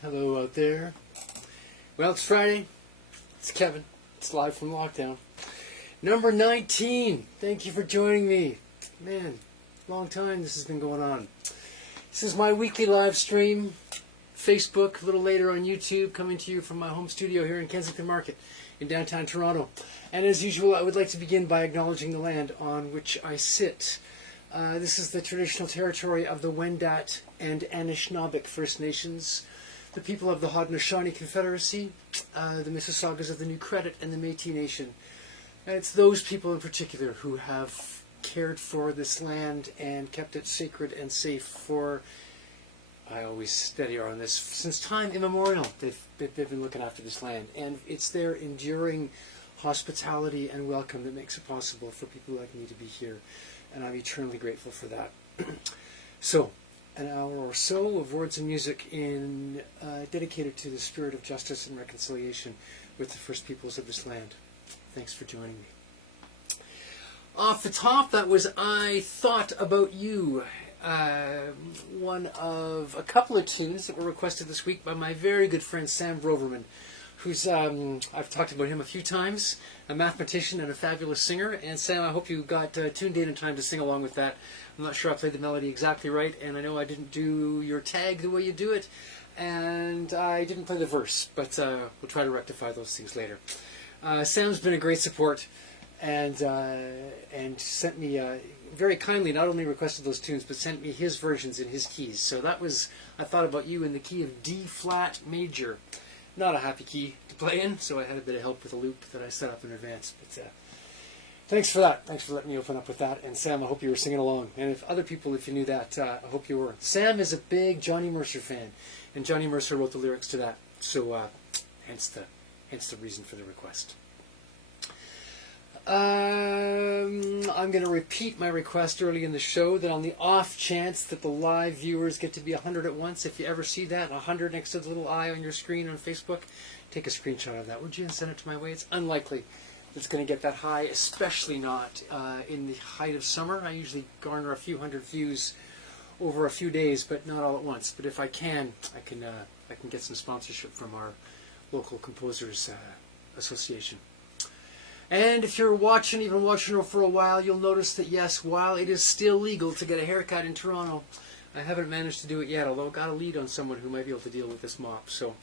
Hello out there. Well, it's Friday. It's Kevin. It's live from lockdown. Number 19. Thank you for joining me. Man, long time this has been going on. This is my weekly live stream. Facebook, a little later on YouTube, coming to you from my home studio here in Kensington Market in downtown Toronto. And as usual, I would like to begin by acknowledging the land on which I sit. This is the traditional territory of the Wendat and Anishinaabeg First Nations, the people of the Haudenosaunee Confederacy, the Mississaugas of the New Credit, and the Métis Nation. And it's those people in particular who have cared for this land and kept it sacred and safe for, I always steady on this, since time immemorial. They've been looking after this land. And it's their enduring hospitality and welcome that makes it possible for people like me to be here. And I'm eternally grateful for that. So, an hour or so of words and music dedicated to the spirit of justice and reconciliation with the first peoples of this land. Thanks for joining me. Off the top, that was I Thought About You, one of a couple of tunes that were requested this week by my very good friend Sam Broverman, who's, I've talked about him a few times, a mathematician and a fabulous singer. And Sam, I hope you got tuned in time to sing along with that. I'm not sure I played the melody exactly right, and I know I didn't do your tag the way you do it, and I didn't play the verse, but we'll try to rectify those things later. Sam's been a great support, and sent me, very kindly, not only requested those tunes, but sent me his versions in his keys. So that was I Thought About You in the key of D-flat major. Not a happy key to play in, so I had a bit of help with a loop that I set up in advance. But thanks for that. Thanks for letting me open up with that. And Sam, I hope you were singing along. And if other people, if you knew that, I hope you were. Sam is a big Johnny Mercer fan, and Johnny Mercer wrote the lyrics to that. So hence the reason for the request. I'm going to repeat my request early in the show that on the off chance that the live viewers get to be 100 at once, if you ever see that, 100 next to the little eye on your screen on Facebook, take a screenshot of that, would you, and send it to my way? It's unlikely it's going to get that high, especially not in the height of summer. I usually garner a few hundred views over a few days, but not all at once. But if I can get some sponsorship from our local composers association. And if you're watching for a while, you'll notice that yes, while it is still legal to get a haircut in Toronto, I haven't managed to do it yet, although I got a lead on someone who might be able to deal with this mop. So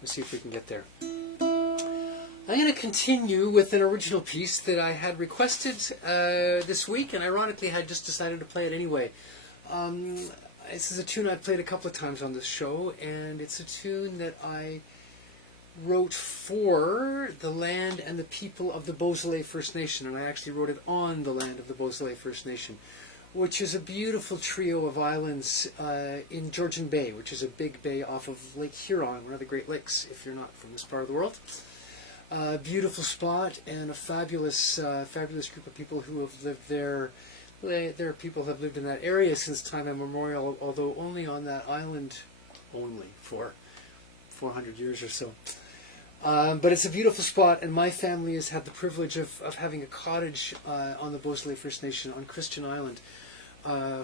let's see if we can get there. I'm going to continue with an original piece that I had requested this week, and ironically had just decided to play it anyway. This is a tune I've played a couple of times on this show, and it's a tune that I wrote for the land and the people of the Beausoleil First Nation, and I actually wrote it on the land of the Beausoleil First Nation, which is a beautiful trio of islands in Georgian Bay, which is a big bay off of Lake Huron, one of the Great Lakes, if you're not from this part of the world. Beautiful spot, and a fabulous group of people who have lived there. There are people who have lived in that area since time immemorial, although only on that island for 400 years or so. But it's a beautiful spot, and my family has had the privilege of having a cottage on the Beausoleil First Nation on Christian Island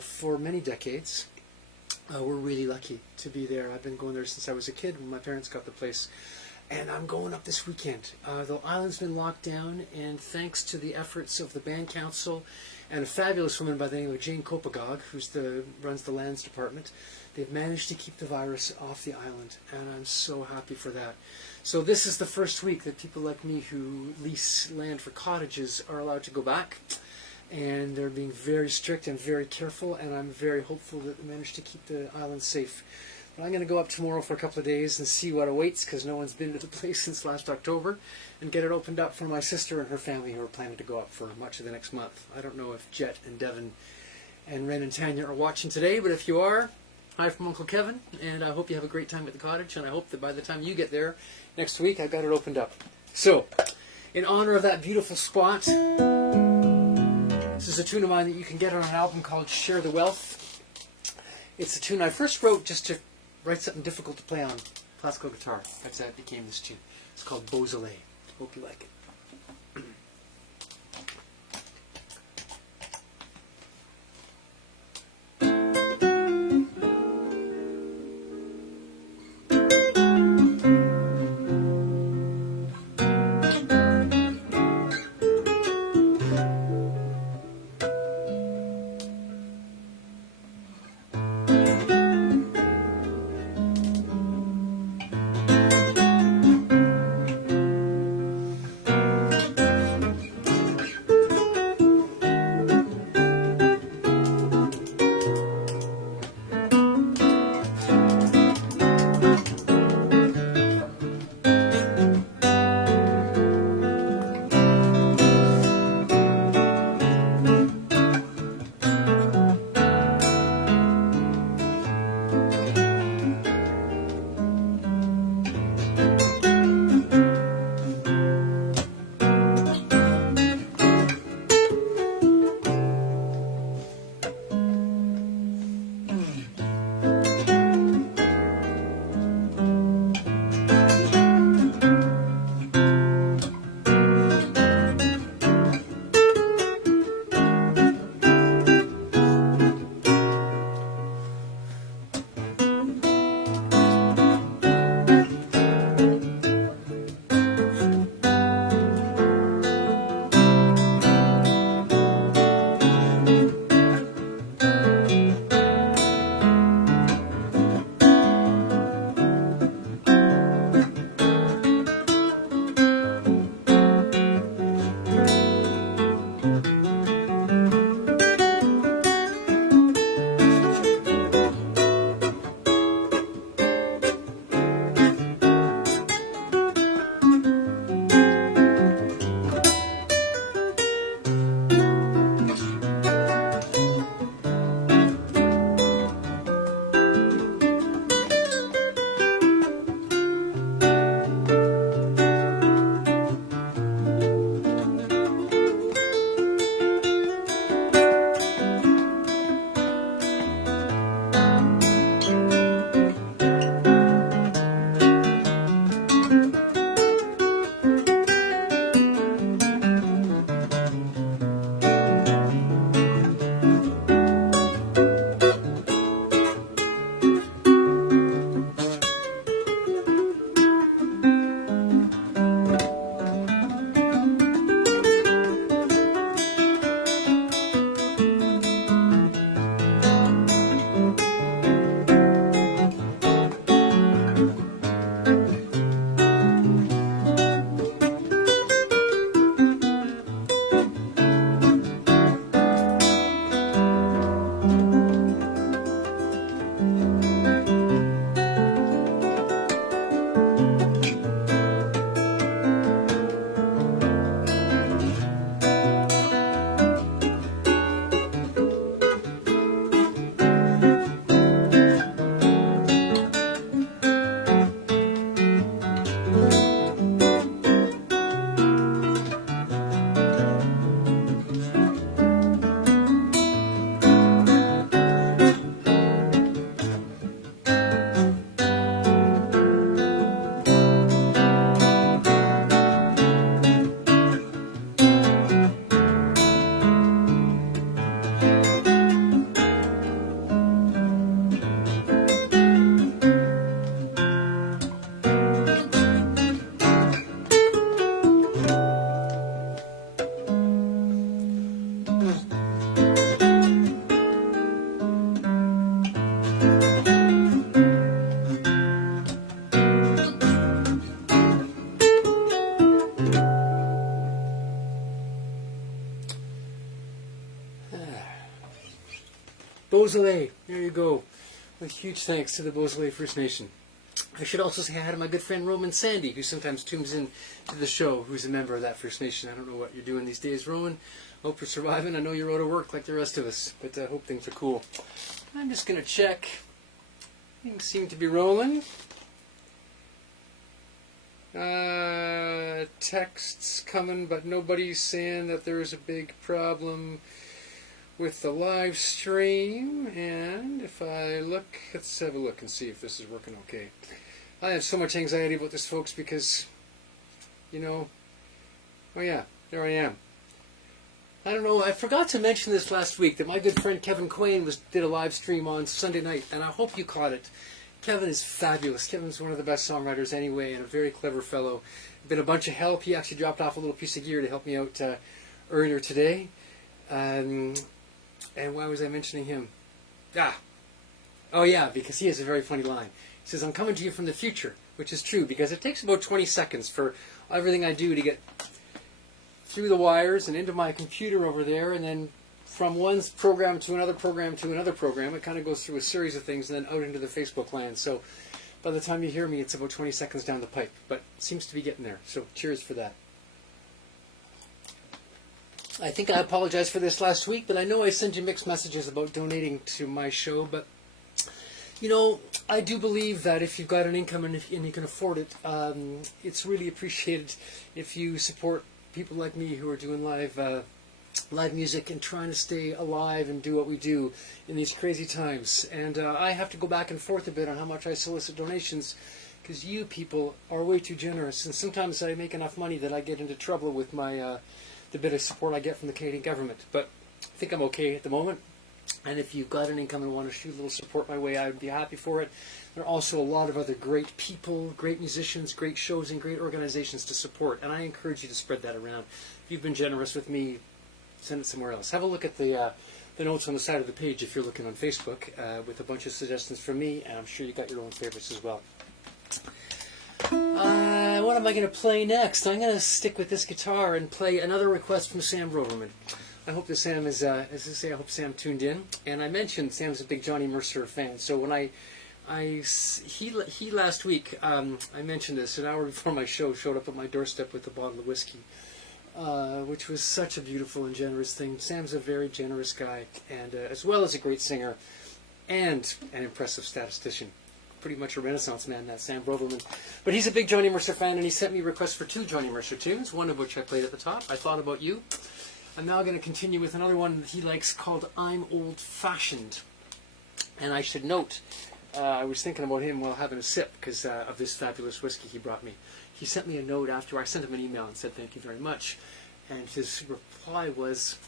for many decades. We're really lucky to be there. I've been going there since I was a kid when my parents got the place. And I'm going up this weekend. The island's been locked down, and thanks to the efforts of the band council and a fabulous woman by the name of Jane Kopagog, who runs the lands department, they've managed to keep the virus off the island, and I'm so happy for that. So this is the first week that people like me who lease land for cottages are allowed to go back, and they're being very strict and very careful, and I'm very hopeful that they manage to keep the island safe. But I'm going to go up tomorrow for a couple of days and see what awaits, because no one's been to the place since last October, and get it opened up for my sister and her family who are planning to go up for much of the next month. I don't know if Jet and Devin and Ren and Tanya are watching today, but if you are, hi from Uncle Kevin, and I hope you have a great time at the cottage, and I hope that by the time you get there next week, I've got it opened up. So, in honor of that beautiful spot, this is a tune of mine that you can get on an album called Share the Wealth. It's a tune I first wrote just to write something difficult to play on classical guitar. That's how it became this tune. It's called Beausoleil. Hope you like it. Beausoleil. There you go. A huge thanks to the Beausoleil First Nation. I should also say hi to my good friend Roman Sandy, who sometimes tunes in to the show, who's a member of that First Nation. I don't know what you're doing these days, Roman. Hope you're surviving. I know you're out of work like the rest of us, but I hope things are cool. I'm just going to check. Things seem to be rolling. Texts coming, but nobody's saying that there's a big problem with the live stream. And if I look, let's have a look and see if this is working okay. I have so much anxiety about this, folks, because, oh yeah, there I am. I don't know, I forgot to mention this last week, that my good friend Kevin Quain did a live stream on Sunday night, and I hope you caught it. Kevin is fabulous. Kevin's one of the best songwriters anyway, and a very clever fellow. Been a bunch of help. He actually dropped off a little piece of gear to help me out earlier today. And why was I mentioning him? Oh yeah, because he has a very funny line. He says, I'm coming to you from the future, which is true, because it takes about 20 seconds for everything I do to get through the wires and into my computer over there, and then from one program to another program to another program. It kind of goes through a series of things and then out into the Facebook land. So by the time you hear me, it's about 20 seconds down the pipe, but it seems to be getting there. So cheers for that. I think I apologized for this last week, but I know I sent you mixed messages about donating to my show, but I do believe that if you've got an income and you can afford it, it's really appreciated if you support people like me who are doing live music and trying to stay alive and do what we do in these crazy times. And I have to go back and forth a bit on how much I solicit donations, because you people are way too generous, and sometimes I make enough money that I get into trouble with my the bit of support I get from the Canadian government. But I think I'm okay at the moment. And if you've got an income and want to shoot a little support my way, I would be happy for it. There are also a lot of other great people, great musicians, great shows, and great organizations to support. And I encourage you to spread that around. If you've been generous with me, send it somewhere else. Have a look at the notes on the side of the page if you're looking on Facebook with a bunch of suggestions from me, and I'm sure you got your own favorites as well. What am I going to play next? I'm going to stick with this guitar and play another request from Sam Broverman. I hope that Sam is, as I say, I hope Sam tuned in. And I mentioned Sam's a big Johnny Mercer fan, so when he last week, I mentioned this, an hour before my show, showed up at my doorstep with a bottle of whiskey. Which was such a beautiful and generous thing. Sam's a very generous guy, and as well as a great singer and an impressive statistician. Pretty much a Renaissance man, that Sam Broverman. But he's a big Johnny Mercer fan, and he sent me requests for 2 Johnny Mercer tunes, one of which I played at the top, I Thought About You. I'm now going to continue with another one that he likes called I'm Old Fashioned. And I should note, I was thinking about him while having a sip because of this fabulous whiskey he brought me. He sent me a note after I sent him an email and said thank you very much. And his reply was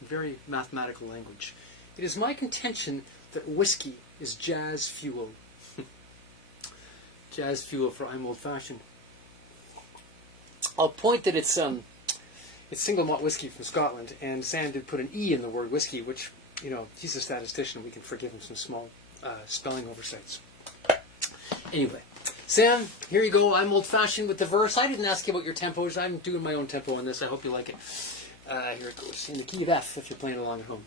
very mathematical language. It is my contention that whiskey is jazz fuel. Jazz fuel for I'm Old Fashioned. I'll point that it's single malt whiskey from Scotland, and Sam did put an E in the word whiskey, which, he's a statistician. We can forgive him some small spelling oversights. Anyway. Sam, here you go. I'm old-fashioned with the verse. I didn't ask you about your tempos. I'm doing my own tempo on this. I hope you like it. Here it goes. In the key of F, if you're playing along at home.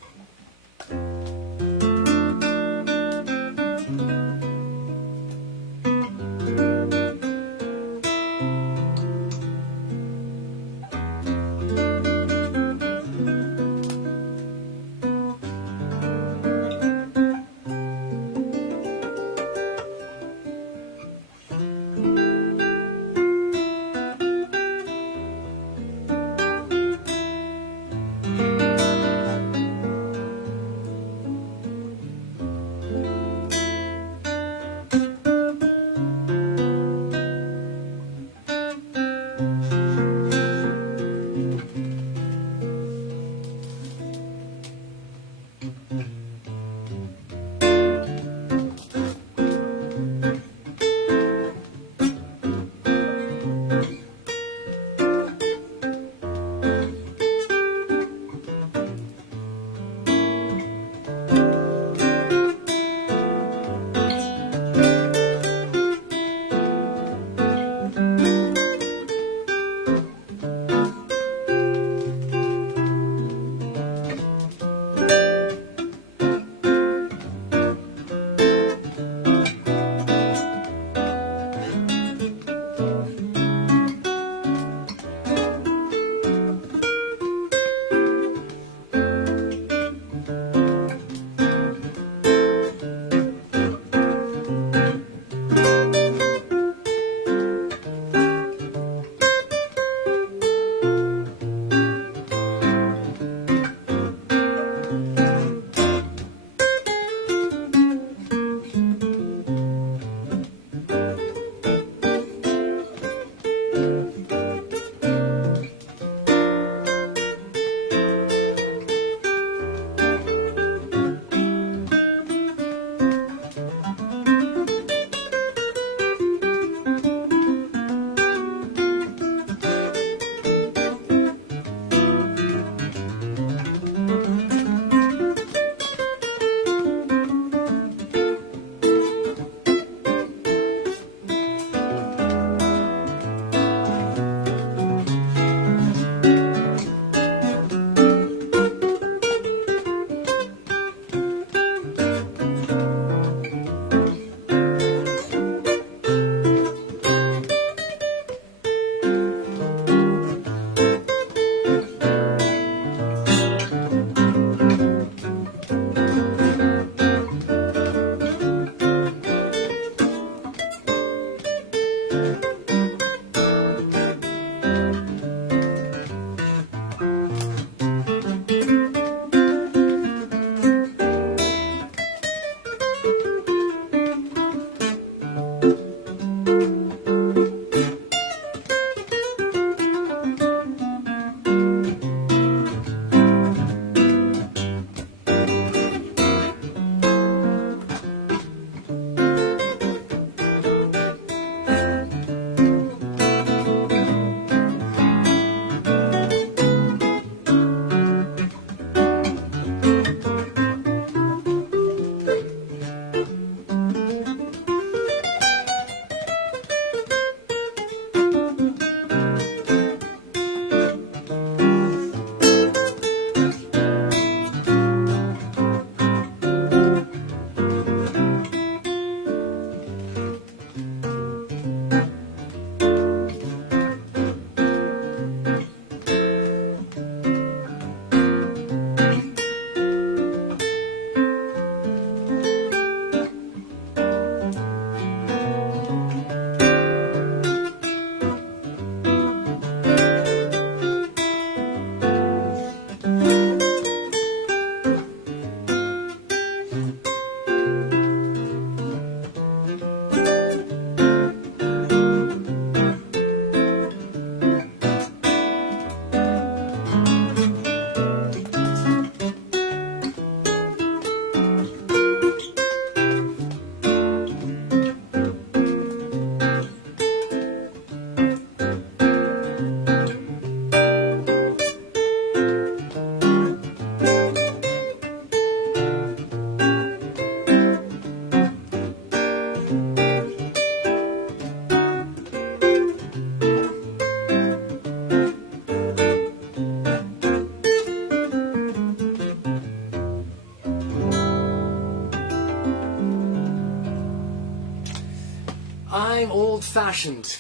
I'm old-fashioned,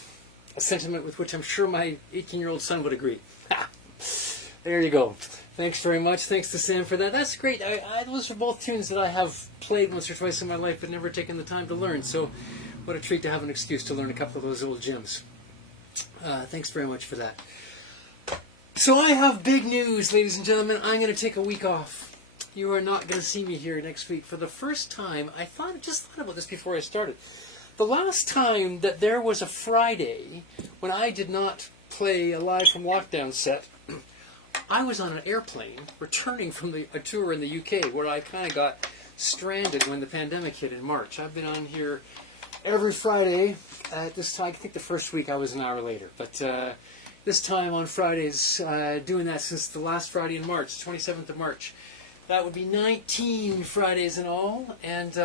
a sentiment with which I'm sure my 18-year-old son would agree. There you go. Thanks very much. Thanks to Sam for that. That's great. Those are both tunes that I have played once or twice in my life but never taken the time to learn. So what a treat to have an excuse to learn a couple of those old gems. Thanks very much for that. So I have big news, ladies and gentlemen. I'm going to take a week off. You are not going to see me here next week. For the first time, I just thought about this before I started. The last time that there was a Friday when I did not play a Live from Lockdown set, I was on an airplane returning from a tour in the UK where I kind of got stranded when the pandemic hit in March. I've been on here every Friday at this time. I think the first week I was an hour later, but this time on Fridays, doing that since the last Friday in March, 27th of March. That would be 19 Fridays in all, and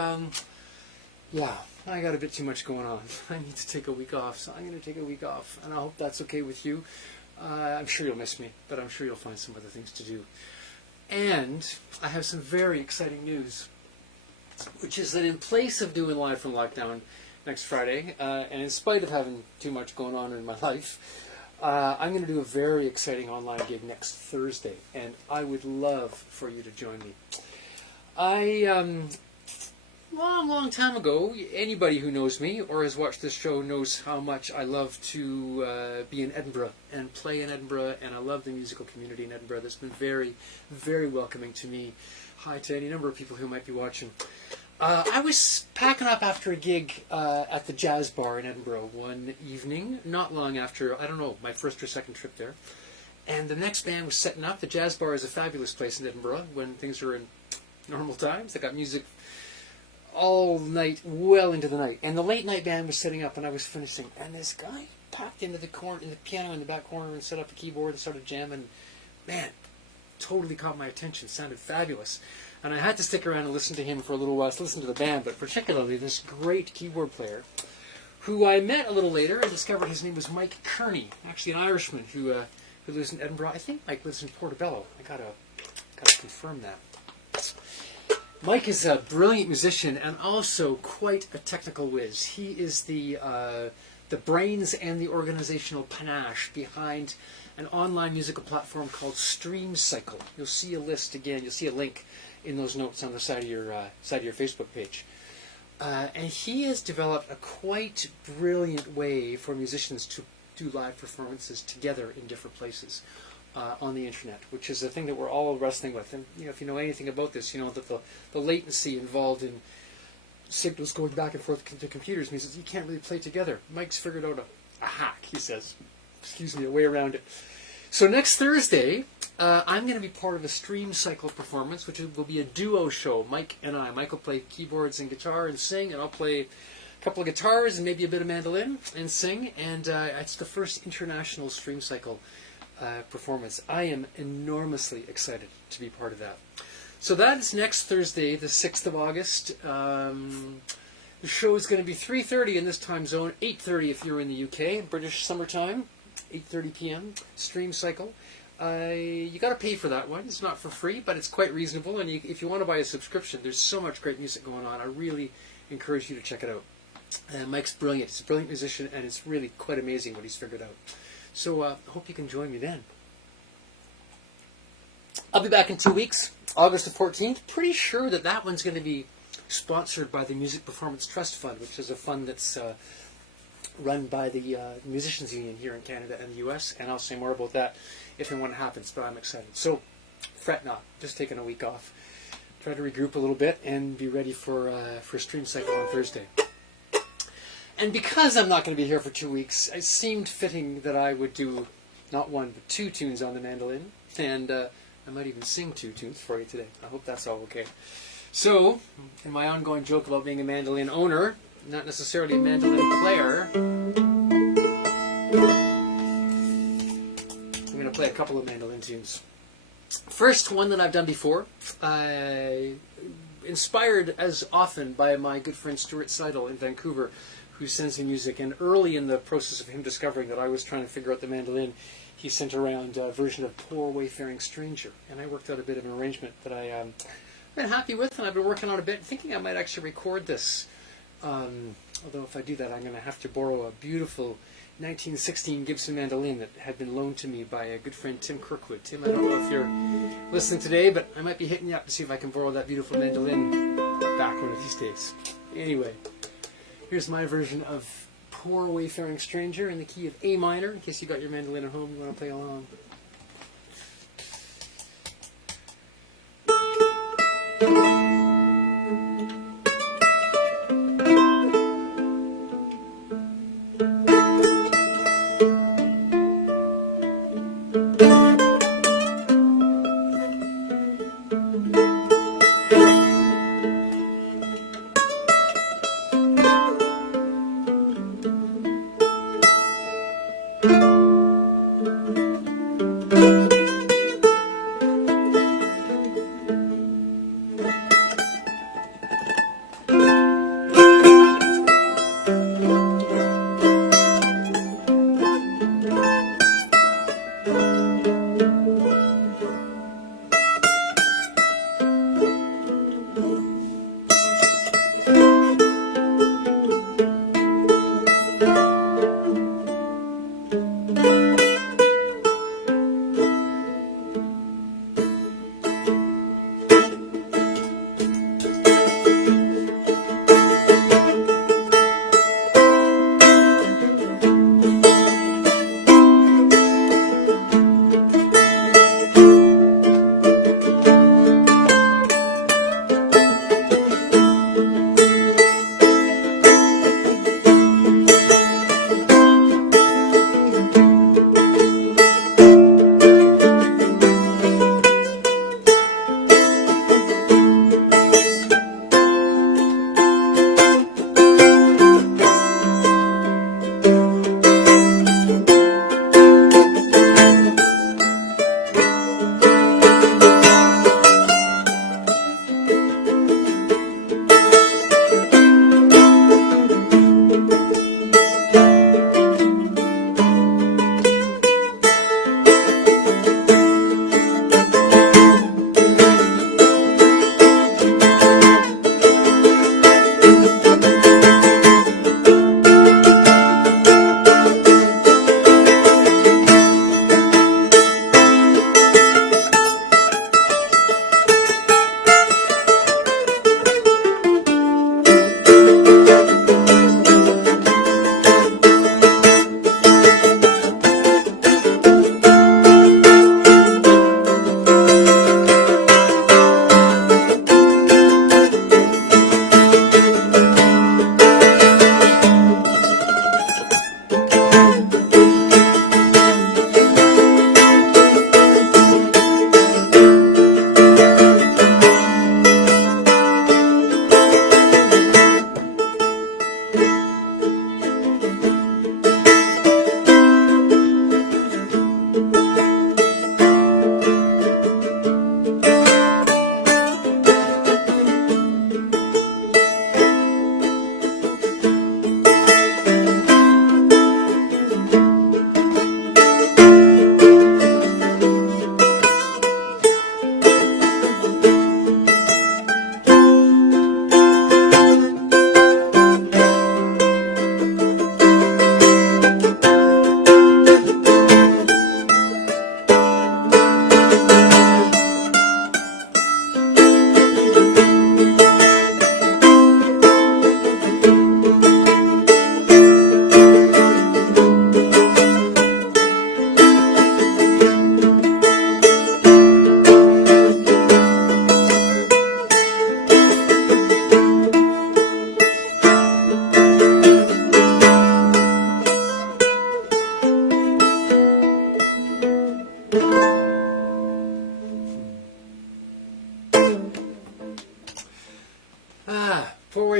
yeah, I got a bit too much going on. I need to take a week off, so I'm going to take a week off, and I hope that's okay with you. I'm sure you'll miss me, but I'm sure you'll find some other things to do. And I have some very exciting news, which is that in place of doing Live from Lockdown next Friday, and in spite of having too much going on in my life, I'm going to do a very exciting online gig next Thursday, and I would love for you to join me. Long time ago, anybody who knows me or has watched this show knows how much I love to be in Edinburgh and play in Edinburgh, and I love the musical community in Edinburgh. That's been very, very welcoming to me. Hi to any number of people who might be watching. I was packing up after a gig at the Jazz Bar in Edinburgh one evening, not long after, I don't know, my first or second trip there. And the next band was setting up. The Jazz Bar is a fabulous place in Edinburgh when things are in normal times. They got music all night, well into the night. And the late night band was setting up and I was finishing. And this guy packed into the piano in the back corner and set up a keyboard and started jamming. Man, totally caught my attention. Sounded fabulous. And I had to stick around and listen to him for a little while, to listen to the band, but particularly this great keyboard player, who I met a little later and discovered his name was Mike Kearney, actually an Irishman who lives in Edinburgh. I think Mike lives in Portobello. I gotta confirm that. Mike is a brilliant musician and also quite a technical whiz. He is the brains and the organizational panache behind an online musical platform called StreamCycle. You'll see a list again. You'll see a link in those notes on the side of your Facebook page. And he has developed a quite brilliant way for musicians to do live performances together in different places on the internet, which is a thing that we're all wrestling with. And if you know anything about this, you know that the latency involved in signals going back and forth to computers means that you can't really play together. Mike's figured out a hack, he says. Excuse me, a way around it. So next Thursday, I'm going to be part of a Stream Cycle performance, which will be a duo show. Mike and I. Mike will play keyboards and guitar and sing, and I'll play a couple of guitars and maybe a bit of mandolin and sing. And it's the first international Stream Cycle performance. I am enormously excited to be part of that. So that is next Thursday, the 6th of August. The show is going to be 3:30 in this time zone, 8:30 if you're in the UK, British summertime, 8:30 p.m. Stream Cycle. You got to pay for that one. It's not for free, but it's quite reasonable. And if you want to buy a subscription, there's so much great music going on. I really encourage you to check it out. Mike's brilliant. He's a brilliant musician, and it's really quite amazing what he's figured out. So I hope you can join me then. I'll be back in 2 weeks, August the 14th. Pretty sure that one's going to be sponsored by the Music Performance Trust Fund, which is a fund that's run by the Musicians Union here in Canada and the US, and I'll say more about that if and when it happens, but I'm excited. So, fret not, just taking a week off. Try to regroup a little bit and be ready for Stream Cycle on Thursday. And because I'm not going to be here for 2 weeks, it seemed fitting that I would do not one, but 2 tunes on the mandolin, and I might even sing 2 tunes for you today. I hope that's all okay. So, in my ongoing joke about being a mandolin owner, not necessarily a mandolin player, I'm going to play a couple of mandolin tunes. First one that I've done before, inspired as often by my good friend Stuart Seidel in Vancouver, who sends me music, and early in the process of him discovering that I was trying to figure out the mandolin, he sent around a version of Poor Wayfaring Stranger, and I worked out a bit of an arrangement that I've been happy with, and I've been working on a bit, thinking I might actually record this. Although if I do that, I'm going to have to borrow a beautiful 1916 Gibson mandolin that had been loaned to me by a good friend, Tim Kirkwood. Tim, I don't know if you're listening today, but I might be hitting you up to see if I can borrow that beautiful mandolin back one of these days. Anyway, here's my version of Poor Wayfaring Stranger in the key of A minor, in case you got your mandolin at home and you want to play along.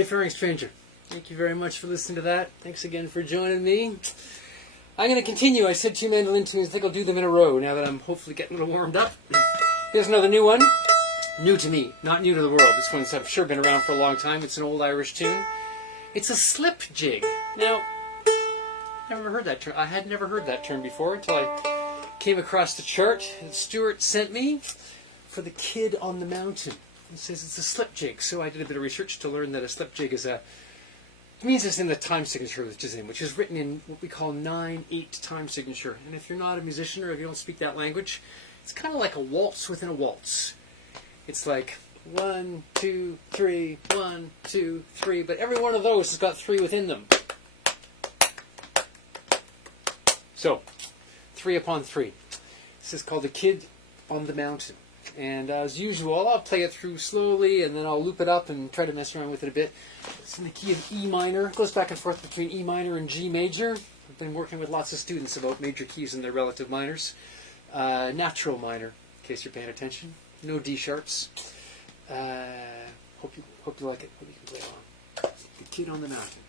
Wayfaring Stranger. Thank you very much for listening to that. Thanks again for joining me. I'm going to continue. I said 2 mandolin tunes. I think I'll do them in a row now that I'm hopefully getting a little warmed up. Here's another new one. New to me, not new to the world. This one's, I'm sure, been around for a long time. It's an old Irish tune. It's a slip jig. Now, never heard that term. I had never heard that term before until I came across the chart that Stuart sent me for The Kid on the Mountain. It says it's a slip jig. So I did a bit of research to learn that a slip jig is it means it's in the time signature which is written in what we call 9/8 time signature. And if you're not a musician or if you don't speak that language, it's kind of like a waltz within a waltz. It's like 1, 2, 3, 1, 2, 3, but every one of those has got 3 within them. So, 3 upon 3. This is called The Kid on the Mountain. And as usual, I'll play it through slowly, and then I'll loop it up and try to mess around with it a bit. It's in the key of E minor. It goes back and forth between E minor and G major. I've been working with lots of students about major keys and their relative minors. Natural minor, in case you're paying attention. No D sharps. Hope you like it. Hope you can play along. The Kid on the Mountain.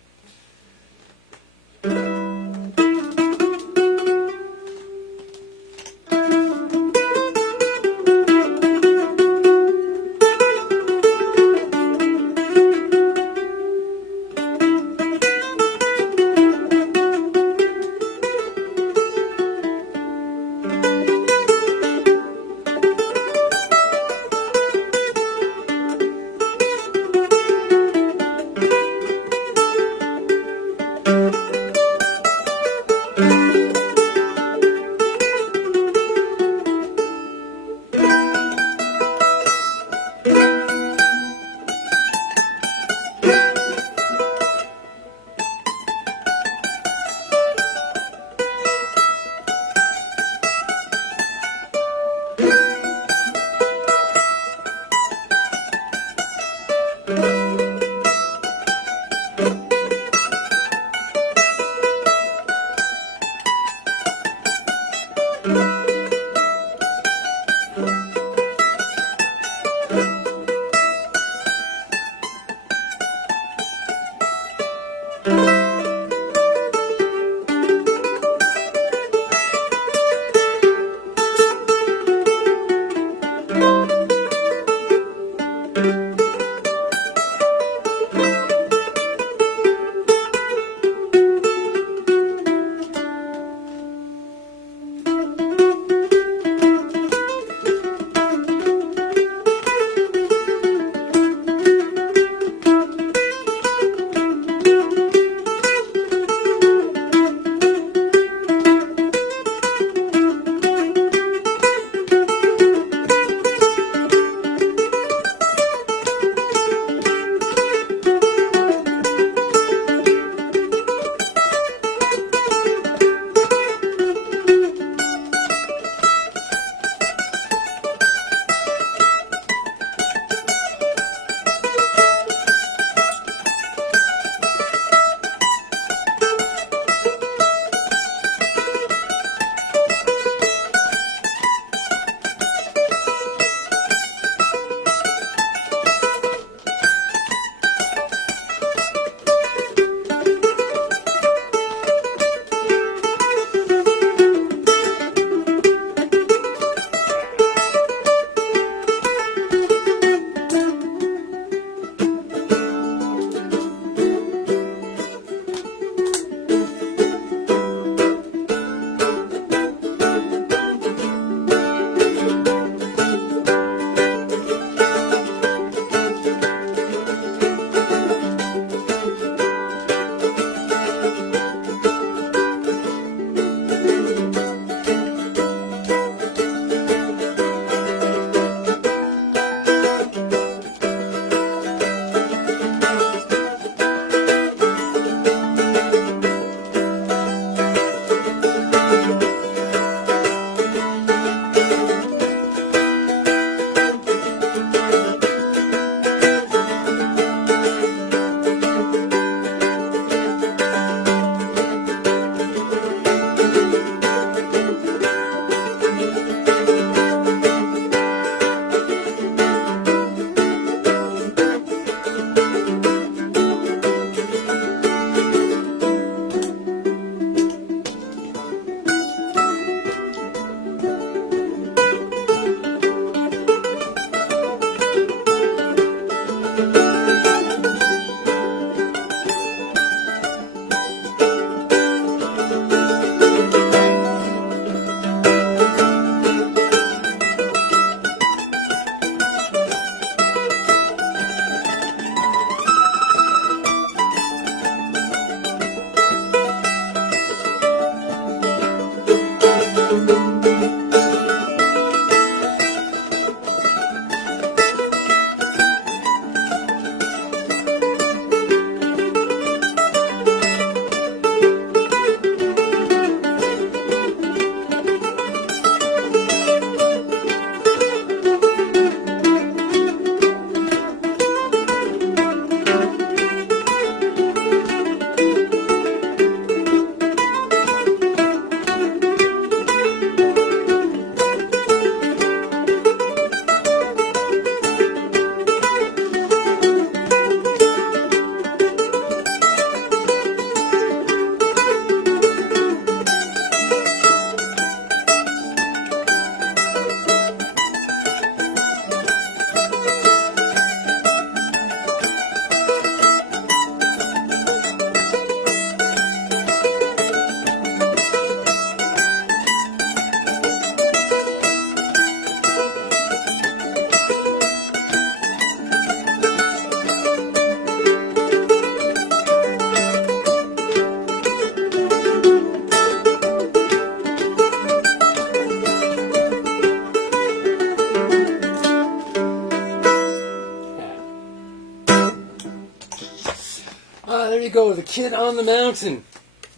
The Kid on the Mountain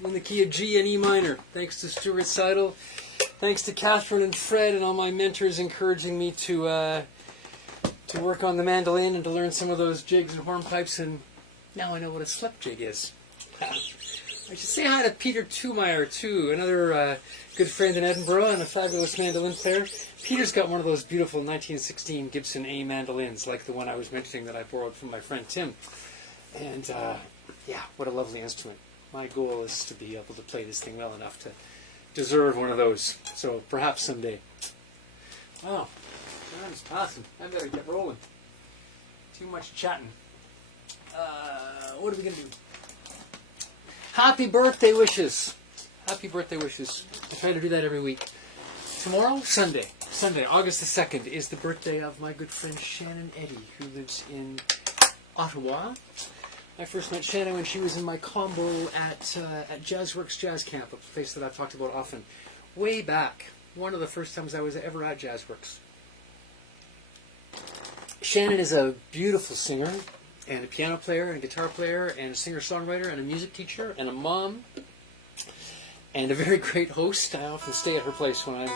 in the key of G and E minor. Thanks to Stuart Seidel. Thanks to Catherine and Fred and all my mentors encouraging me to work on the mandolin and to learn some of those jigs and hornpipes, and now I know what a slip jig is. I should say hi to Peter Tumeyer, too, another good friend in Edinburgh and a fabulous mandolin player. Peter's got one of those beautiful 1916 Gibson A mandolins, like the one I was mentioning that I borrowed from my friend Tim. And, yeah, what a lovely instrument. My goal is to be able to play this thing well enough to deserve one of those. So, perhaps someday. Oh, time's passing. I better get rolling. Too much chatting. What are we going to do? Happy birthday wishes. Happy birthday wishes. I try to do that every week. Tomorrow, Sunday, August the 2nd, is the birthday of my good friend Shannon Eddy, who lives in Ottawa. I first met Shannon when she was in my combo at Jazzworks Jazz Camp, a place that I've talked about often. Way back. One of the first times I was ever at Jazzworks. Shannon is a beautiful singer, and a piano player, and a guitar player, and a singer-songwriter, and a music teacher, and a mom, and a very great host. I often stay at her place when I'm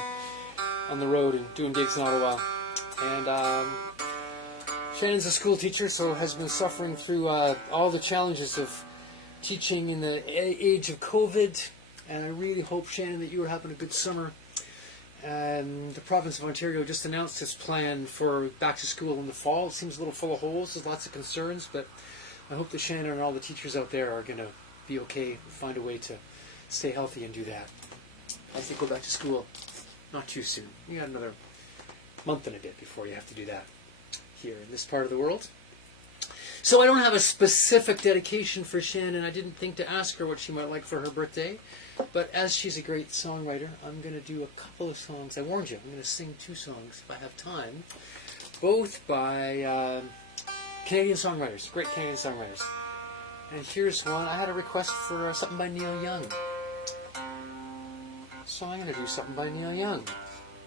on the road and doing gigs in Ottawa. And Shannon's a school teacher, so has been suffering through all the challenges of teaching in the age of COVID. And I really hope, Shannon, that you are having a good summer. The province of Ontario just announced its plan for back to school in the fall. It seems a little full of holes. There's lots of concerns, but I hope that Shannon and all the teachers out there are going to be okay, find a way to stay healthy and do that. I think go back to school not too soon. You got another month and a bit before you have to do that here in this part of the world. So I don't have a specific dedication for Shannon. I didn't think to ask her what she might like for her birthday. But as she's a great songwriter, I'm going to do a couple of songs. I warned you, I'm going to sing 2 songs if I have time. Both by Canadian songwriters, great Canadian songwriters. And here's one. I had a request for something by Neil Young. So I'm going to do something by Neil Young.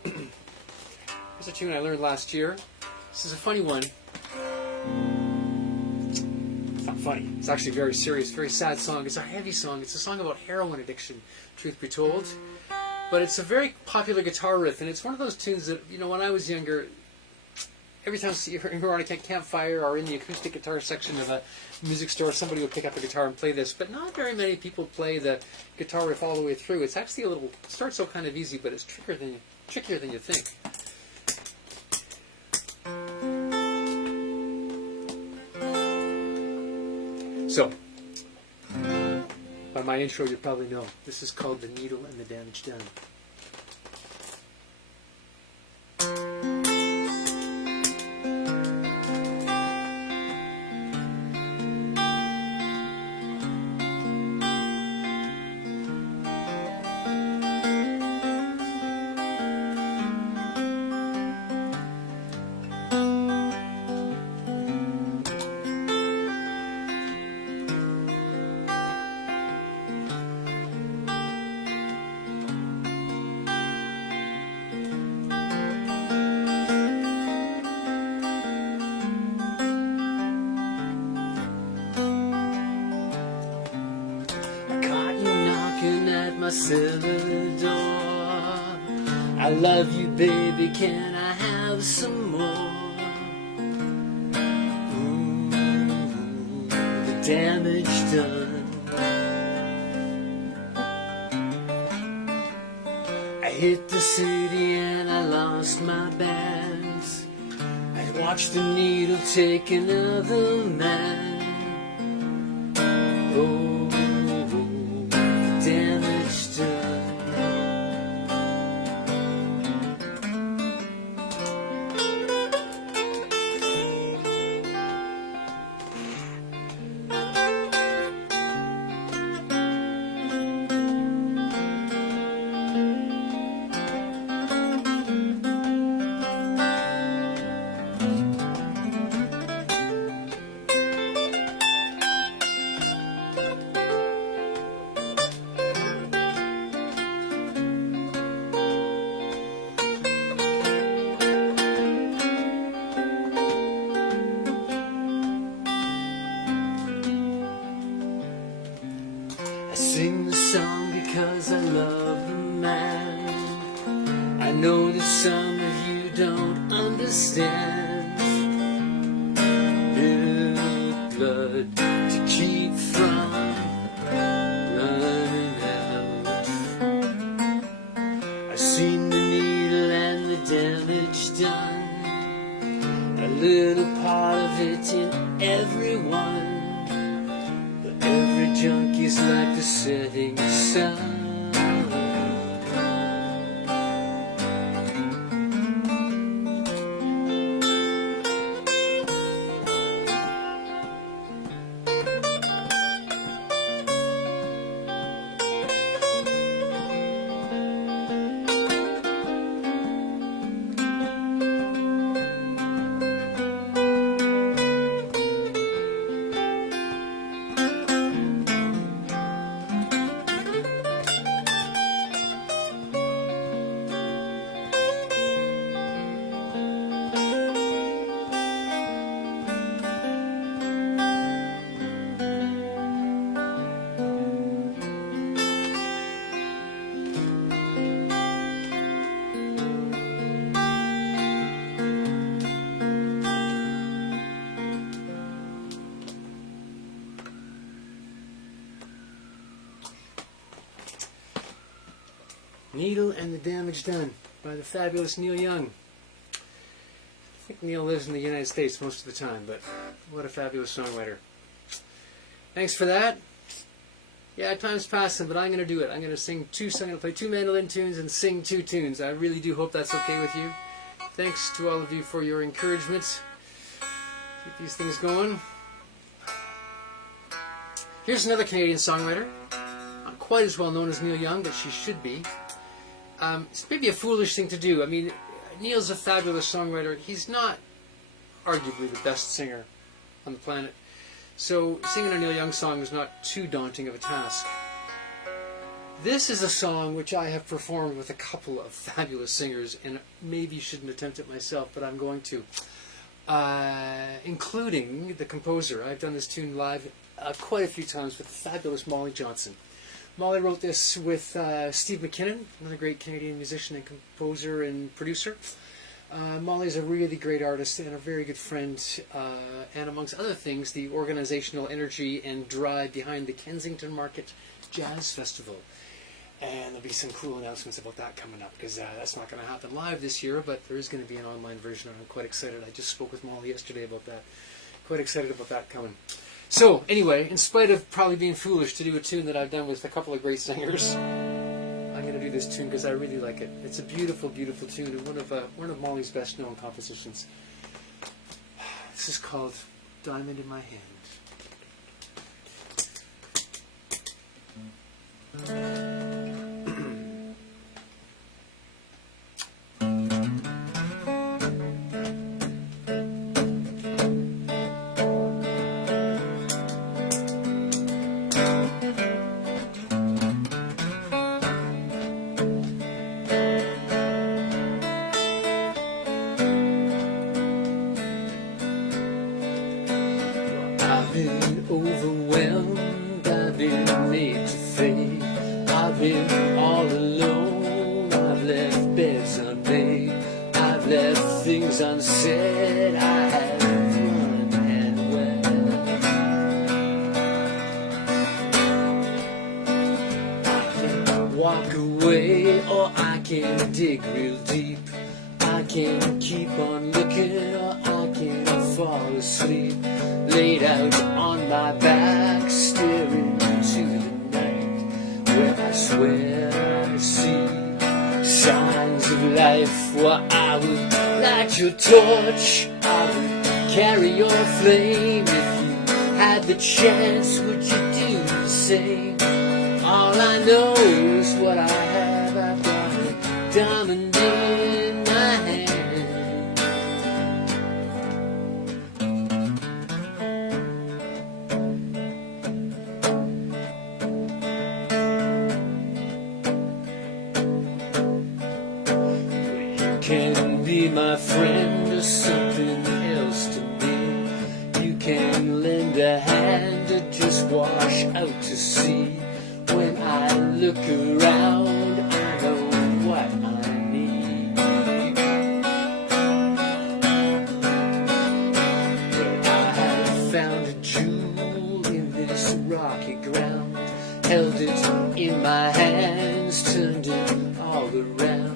Here's a tune I learned last year. This is a funny one. It's not funny. It's actually very serious, very sad song. It's a heavy song. It's a song about heroin addiction, truth be told. But it's a very popular guitar riff, and it's one of those tunes that, you know, when I was younger, every time you're on a campfire or in the acoustic guitar section of a music store, somebody would pick up a guitar and play this. But not very many people play the guitar riff all the way through. It's actually a little, it starts so kind of easy, but it's trickier than you think. So, by my intro, you probably know. This is called The Needle and the Damage Done. My cellar door. I love you, baby, can I have some more? The damage done. I hit the city and I lost my balance. I watched the needle take another man. love the man. I know that some of you don't understand. Little blood to keep from running out. I've seen the needle and the damage done, a little part of it in everyone. But every junkie's like the setting sun. Needle and the Damage Done by the fabulous Neil Young. I think Neil lives in the United States most of the time, but what a fabulous songwriter. Thanks for that. Yeah, time's passing, but I'm going to do it. I'm going to play 2 mandolin tunes and sing 2 tunes. I really do hope that's okay with you. Thanks to all of you for your encouragement. Keep these things going. Here's another Canadian songwriter. Not quite as well known as Neil Young, but she should be. It's maybe a foolish thing to do. I mean, Neil's a fabulous songwriter. He's not arguably the best singer on the planet. So singing a Neil Young song is not too daunting of a task. This is a song which I have performed with a couple of fabulous singers, and maybe shouldn't attempt it myself, but I'm going to. Including the composer. I've done this tune live quite a few times with the fabulous Molly Johnson. Molly wrote this with Steve McKinnon, another great Canadian musician and composer and producer. Molly's a really great artist and a very good friend, and amongst other things, the organizational energy and drive behind the Kensington Market Jazz Festival. And there'll be some cool announcements about that coming up, because that's not going to happen live this year, but there is going to be an online version, and I'm quite excited. I just spoke with Molly yesterday about that. Quite excited about that coming. So, anyway, in spite of probably being foolish to do a tune that I've done with a couple of great singers, I'm going to do this tune because I really like it. It's a beautiful, beautiful tune, and one of Molly's best-known compositions. This is called Diamond in My Hand. I've been overwhelmed, I've been made to fade, I've been all alone, I've left beds unmade, I've left things unsaid, I have run and well. I can walk away or I can dig real deep, I can keep on looking or I can fall asleep. Laid out on my back, staring into the night, where I swear I see signs of life. Well, I would light your torch, I would carry your flame. If you had the chance, would you do the same? All I know is what I have. I've got a diamond in my hand. Can be my friend or something else to me. You can lend a hand or just wash out to sea. When I look around, I know what I need. But I have found a jewel in this rocky ground, held it in my hands, turned it all around.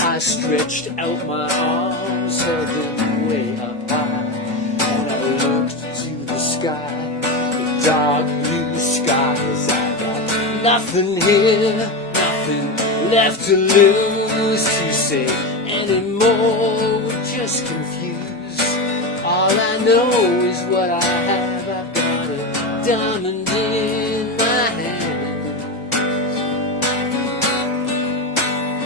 I stretched out my arms, held them way up high, and I looked to the sky, the dark blue skies. I got nothing here, nothing left to lose, to say anymore, we're just confused. All I know is what I have. I've got a diamond in my hand.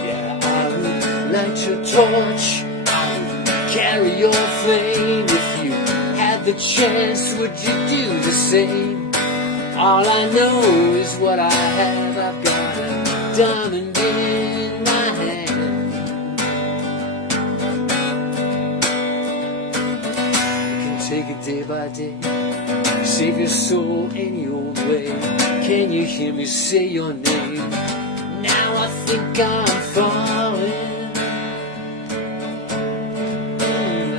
Yeah, I would light your torch, I would carry your flame. If you had the chance, would you do the same? All I know is what I have. I've got a diamond in my hand. You can take it day by day, save your soul any old way. Can you hear me say your name? Now I think I'm falling.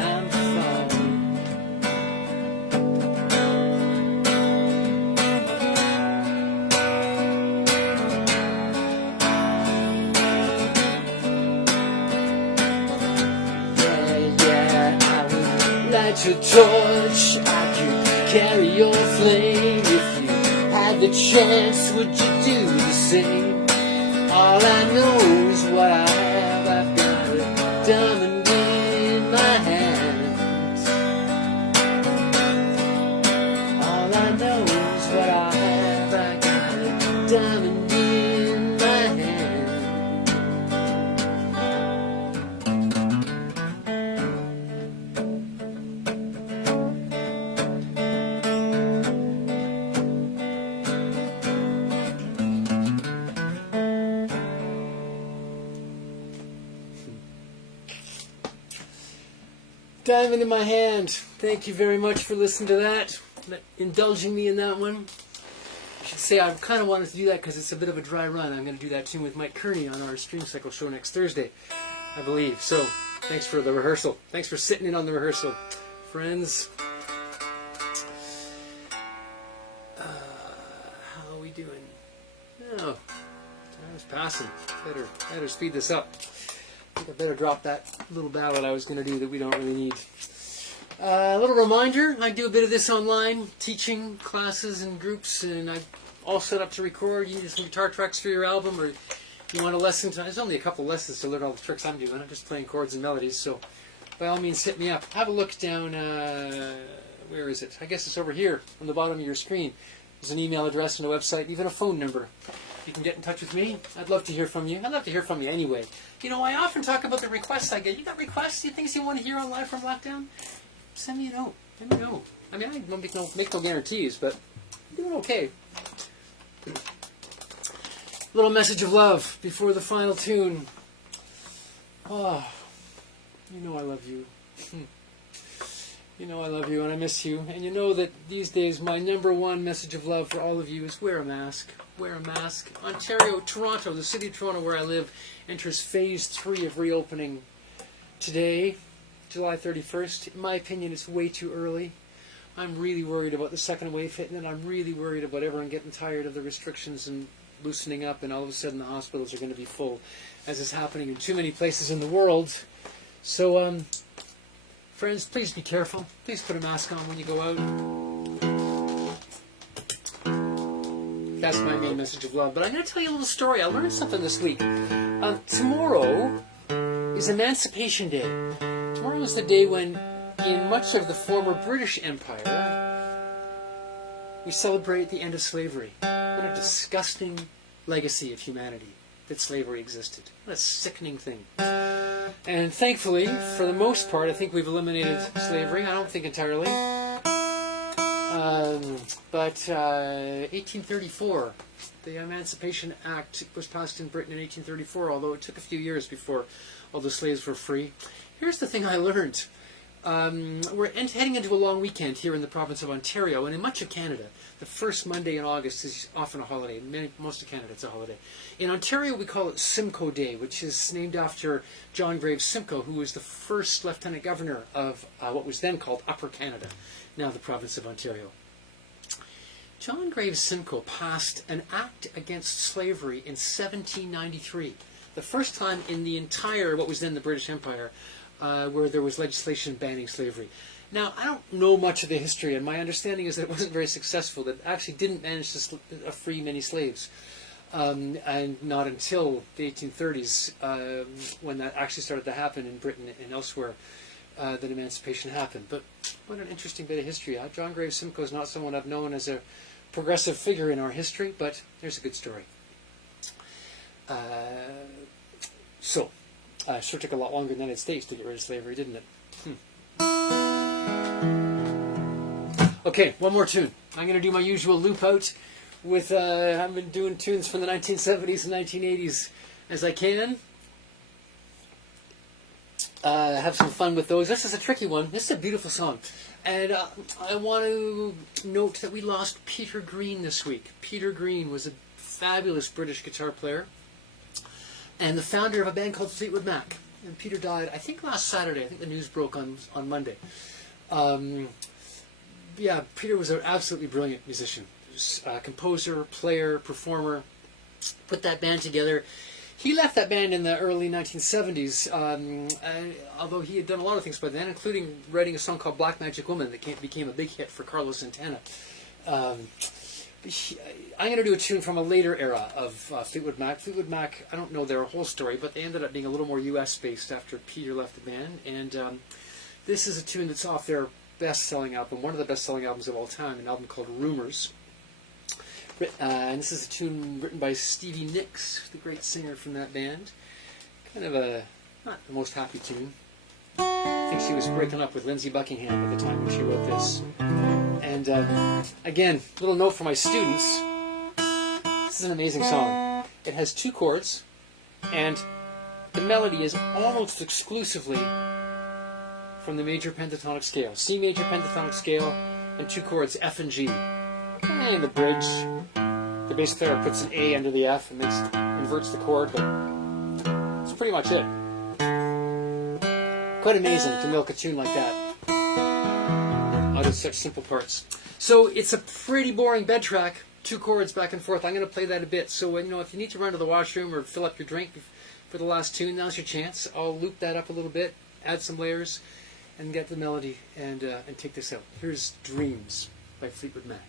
I'm falling. Yeah, I would light your torch, I could carry your flame. If you had the chance, would you do the same? All I know is what I have. I've got a diamond in my hand. All I know is what I have. I got a diamond in my hand. Diamond in my hand. Thank you very much for listening to that, indulging me in that one. I should say I kind of wanted to do that because it's a bit of a dry run. I'm going to do that tune with Mike Kearney on our Stream Cycle show next Thursday, I believe. So, thanks for the rehearsal. Thanks for sitting in on the rehearsal, friends. How are we doing? Oh, time's passing. Better speed this up. I think I better drop that little ballad I was going to do that we don't really need. A little reminder, I do a bit of this online, teaching classes and groups, and I'm all set up to record. You need some guitar tracks for your album, or you want a lesson. There's only a couple lessons to learn all the tricks I'm doing. I'm just playing chords and melodies, so by all means hit me up. Have a look down, where is it? I guess it's over here on the bottom of your screen. There's an email address and a website, even a phone number. You can get in touch with me. I'd love to hear from you. I'd love to hear from you anyway. You know, I often talk about the requests I get. You got requests? You things you want to hear on Live from Lockdown? Send me a note. Let me know. I mean, I don't make no guarantees, but I'm doing okay. Little message of love before the final tune. Oh, you know I love you. You know I love you and I miss you. And you know that these days my number one message of love for all of you is wear a mask. Wear a mask. Ontario, Toronto, the city of Toronto where I live, enters phase 3 of reopening today, July 31st. In my opinion, it's way too early. I'm really worried about the second wave hitting, and I'm really worried about everyone getting tired of the restrictions and loosening up, and all of a sudden the hospitals are going to be full, as is happening in too many places in the world. So, friends, please be careful. Please put a mask on when you go out. That's my main message of love. But I'm going to tell you a little story. I learned something this week. Tomorrow is Emancipation Day. Tomorrow is the day when, in much of the former British Empire, we celebrate the end of slavery. What a disgusting legacy of humanity that slavery existed. What a sickening thing. And thankfully, for the most part, I think we've eliminated slavery. I don't think entirely. But 1834, the Emancipation Act was passed in Britain in 1834, although it took a few years before all the slaves were free. Here's the thing I learned. We're heading into a long weekend here in the province of Ontario, and in much of Canada, the first Monday in August is often a holiday. Most of Canada, it's a holiday. In Ontario, we call it Simcoe Day, which is named after John Graves Simcoe, who was the first Lieutenant Governor of what was then called Upper Canada, now the province of Ontario. John Graves Simcoe passed an act against slavery in 1793, the first time in the entire, what was then the British Empire, where there was legislation banning slavery. Now, I don't know much of the history, and my understanding is that it wasn't very successful, that it actually didn't manage to free many slaves. And not until the 1830s, when that actually started to happen in Britain and elsewhere, that emancipation happened. But what an interesting bit of history. John Graves Simcoe is not someone I've known as a progressive figure in our history, but there's a good story. Sure took a lot longer in the United States to get rid of slavery, didn't it? Okay, one more tune. I'm going to do my usual loop out with, I've been doing tunes from the 1970s and 1980s as I can. Have some fun with those. This is a tricky one. This is a beautiful song. And I want to note that we lost Peter Green this week. Peter Green was a fabulous British guitar player and the founder of a band called Fleetwood Mac. And Peter died, I think, last Saturday. I think the news broke on Monday. Peter was an absolutely brilliant musician. Composer, player, performer. Put that band together. He left that band in the early 1970s, although he had done a lot of things by then, including writing a song called Black Magic Woman that became a big hit for Carlos Santana. I'm going to do a tune from a later era of Fleetwood Mac. Fleetwood Mac, I don't know their whole story, but they ended up being a little more US-based after Peter left the band. And this is a tune that's off their best-selling album, one of the best-selling albums of all time, an album called Rumours. And this is a tune written by Stevie Nicks, the great singer from that band. Kind of not the most happy tune. I think she was breaking up with Lindsey Buckingham at the time when she wrote this. And again, little note for my students. This is an amazing song. It has 2 chords, and the melody is almost exclusively from the major pentatonic scale. C major pentatonic scale, and 2 chords, F and G. And the bridge, the bass player puts an A under the F and inverts the chord, but that's pretty much it. Quite amazing to milk a tune like that out of such simple parts. So it's a pretty boring bed track, 2 chords back and forth. I'm going to play that a bit. So if you need to run to the washroom or fill up your drink for the last tune, now's your chance. I'll loop that up a little bit, add some layers, and get the melody and take this out. Here's Dreams by Fleetwood Mac.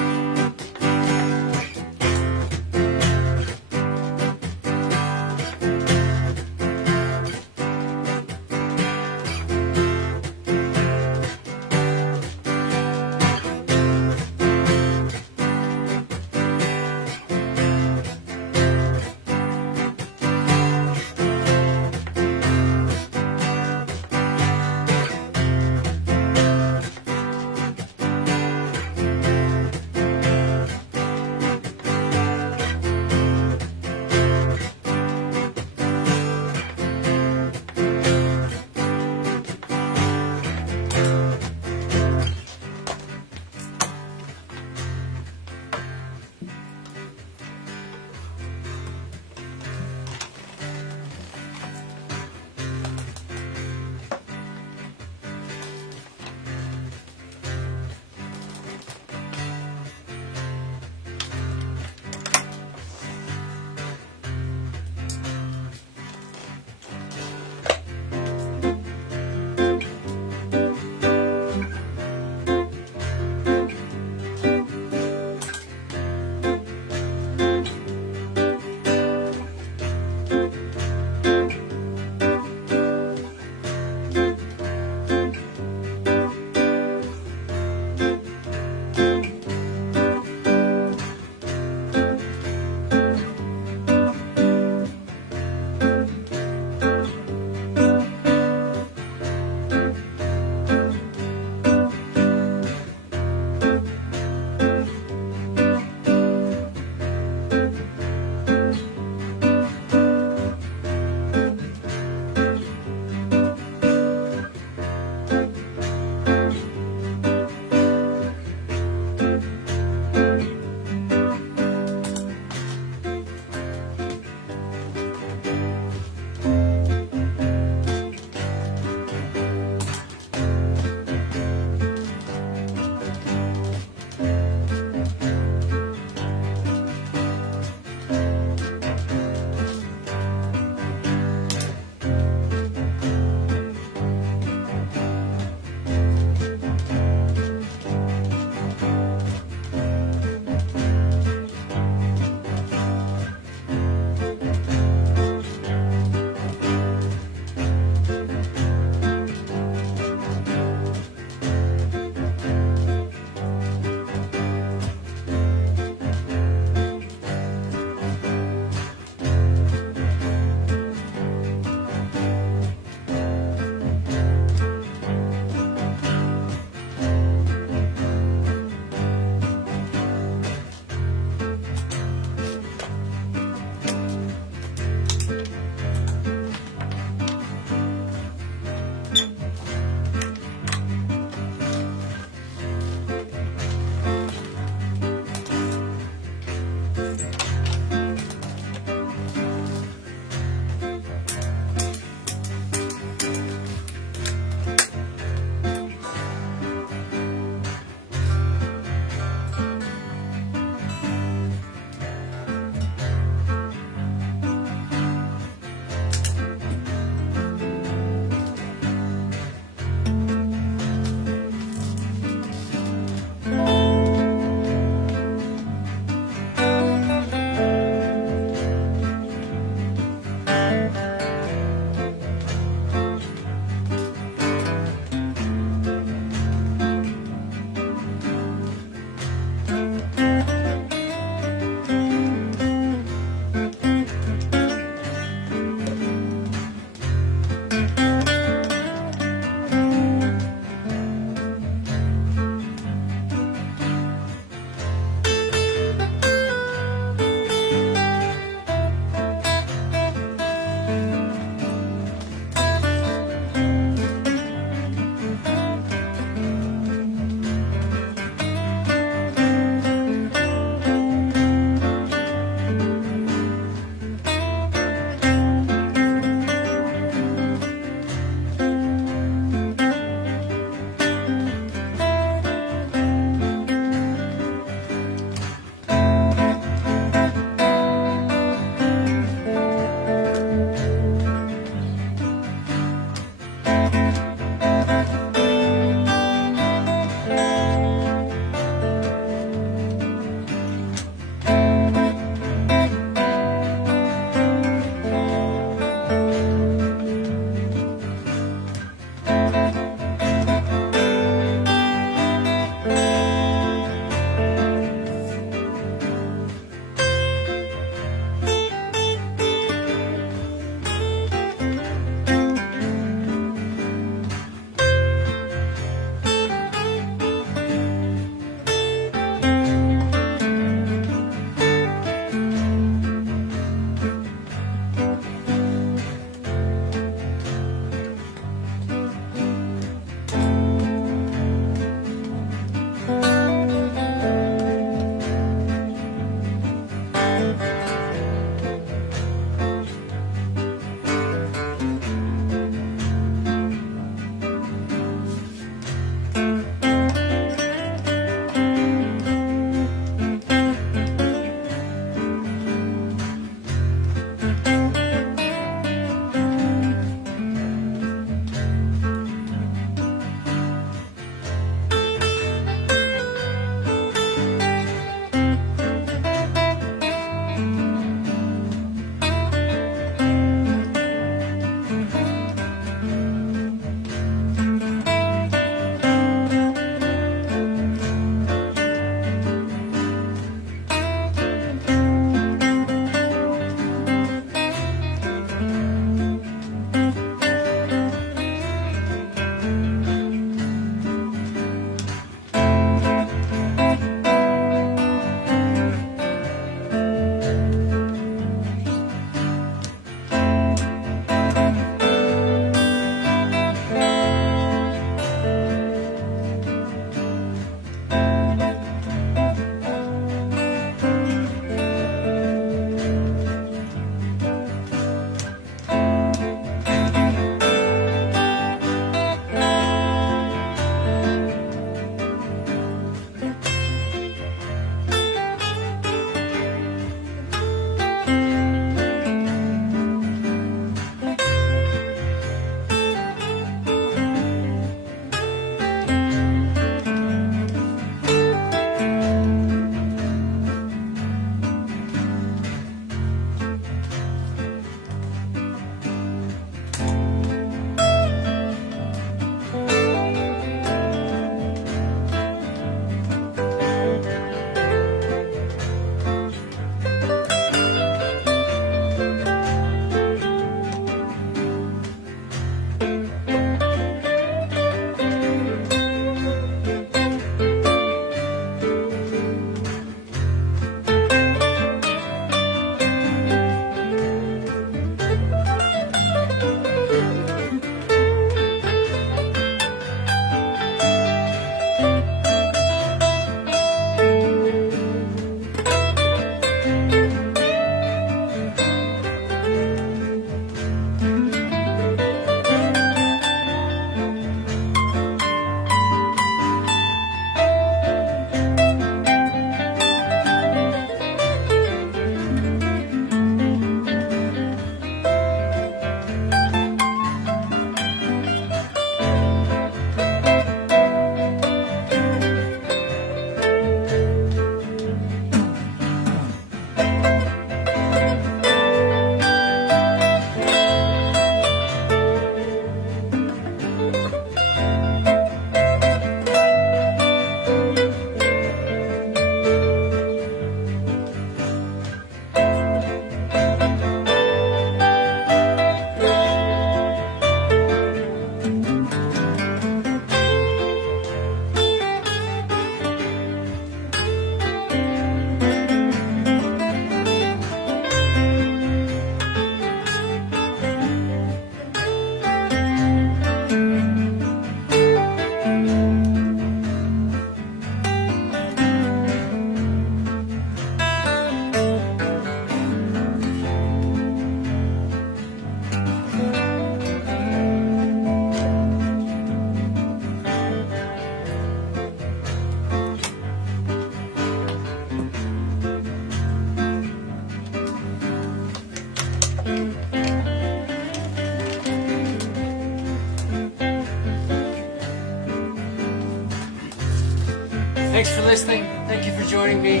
Thanks for listening. Thank you for joining me.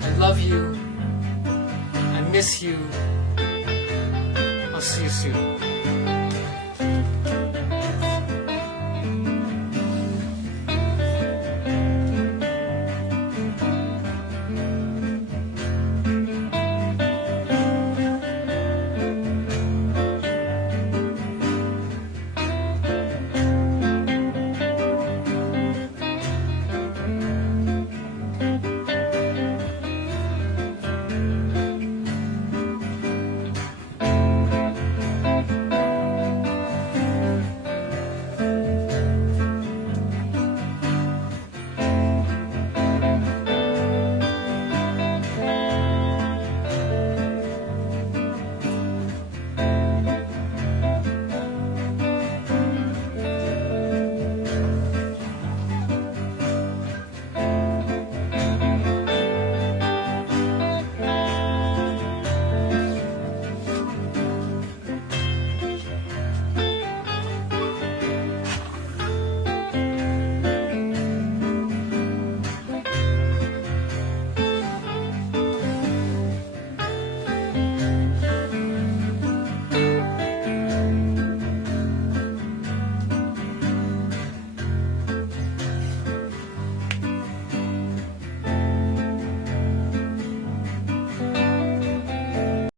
I love you. I miss you. I'll see you soon.